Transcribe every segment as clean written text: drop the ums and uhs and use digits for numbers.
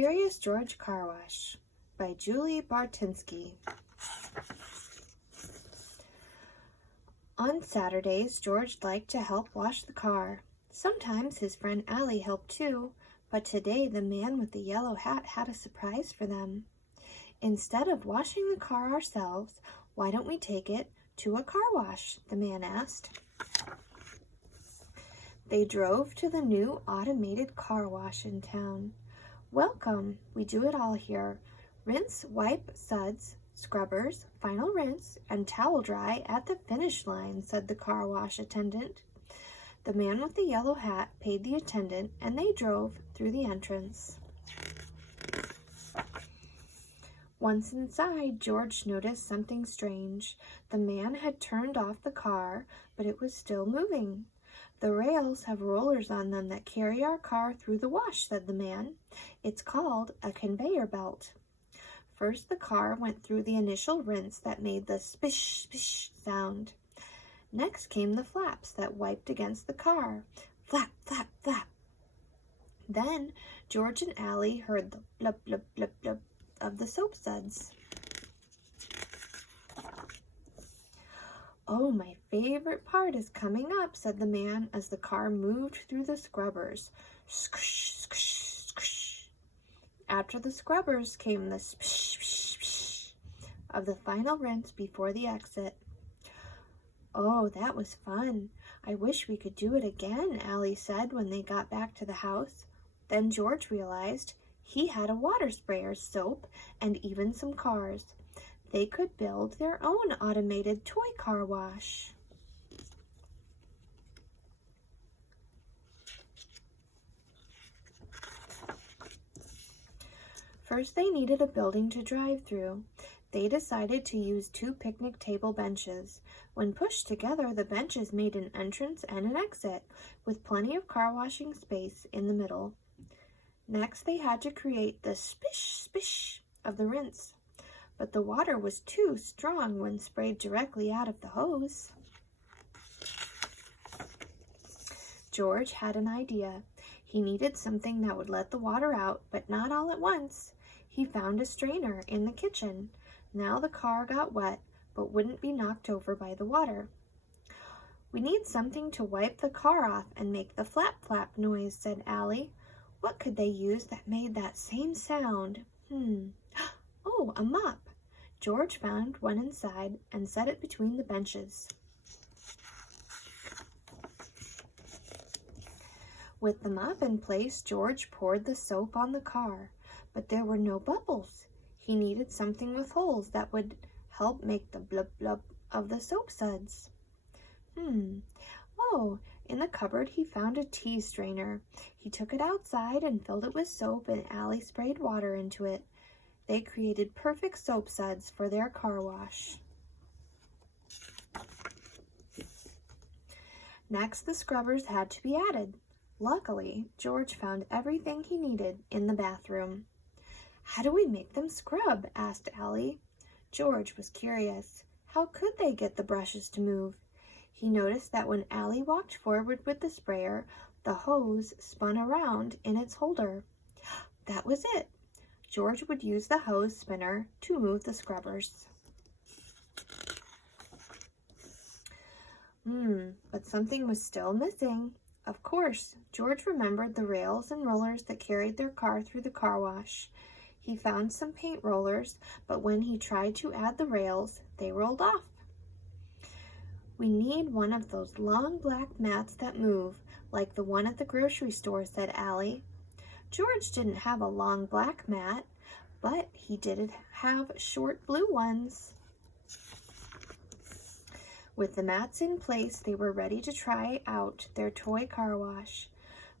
Curious George Car Wash by Julie Bartynski. On Saturdays, George liked to help wash the car. Sometimes his friend Allie helped too, but today the man with the yellow hat had a surprise for them. Instead of washing the car ourselves, why don't we take it to a car wash? The man asked. They drove to the new automated car wash in town. Welcome, we do it all here. Rinse, wipe, suds, scrubbers, final rinse, and towel dry at the finish line, said the car wash attendant. The man with the yellow hat paid the attendant, and they drove through the entrance. Once inside, George noticed something strange. The man had turned off the car, but it was still moving. The rails have rollers on them that carry our car through the wash, said the man. It's called a conveyor belt. First, the car went through the initial rinse that made the spish, spish sound. Next came the flaps that wiped against the car. Flap, flap, flap. Then George and Allie heard the blub, blub, blub, blub of the soap suds. Oh, my favorite part is coming up, said the man as the car moved through the scrubbers. Squish, squish, squish. After the scrubbers came the spish, spish, spish of the final rinse before the exit. Oh, that was fun. I wish we could do it again, Allie said when they got back to the house. Then George realized he had a water sprayer, soap, and even some cars. They could build their own automated toy car wash. First, they needed a building to drive through. They decided to use 2 picnic table benches. When pushed together, the benches made an entrance and an exit, with plenty of car washing space in the middle. Next, they had to create the spish, spish of the rinse. But the water was too strong when sprayed directly out of the hose. George had an idea. He needed something that would let the water out, but not all at once. He found a strainer in the kitchen. Now the car got wet, but wouldn't be knocked over by the water. We need something to wipe the car off and make the flap flap noise, said Allie. What could they use that made that same sound? Oh, a mop. George found one inside and set it between the benches. With the mop in place, George poured the soap on the car, but there were no bubbles. He needed something with holes that would help make the blub blub of the soap suds. Oh, in the cupboard he found a tea strainer. He took it outside and filled it with soap, and Allie sprayed water into it. They created perfect soap suds for their car wash. Next, the scrubbers had to be added. Luckily, George found everything he needed in the bathroom. How do we make them scrub? Asked Allie. George was curious. How could they get the brushes to move? He noticed that when Allie walked forward with the sprayer, the hose spun around in its holder. That was it. George would use the hose spinner to move the scrubbers. But something was still missing. Of course, George remembered the rails and rollers that carried their car through the car wash. He found some paint rollers, but when he tried to add the rails, they rolled off. We need one of those long black mats that move, like the one at the grocery store, said Allie. George didn't have a long black mat, but he did have short blue ones. With the mats in place, they were ready to try out their toy car wash.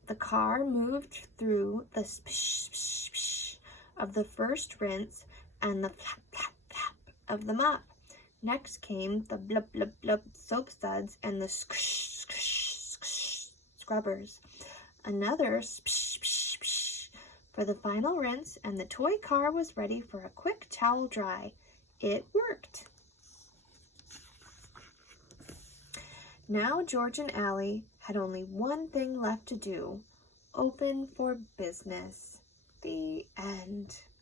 The car moved through the spish, spish, spish of the first rinse and the flap, flap, flap of the mop. Next came the blub, blub, blub soap suds and the squish, squish, squish scrubbers. Another spish, spish, spish for the final rinse, and the toy car was ready for a quick towel dry. It worked. Now George and Allie had only one thing left to do. Open for business. The end. end.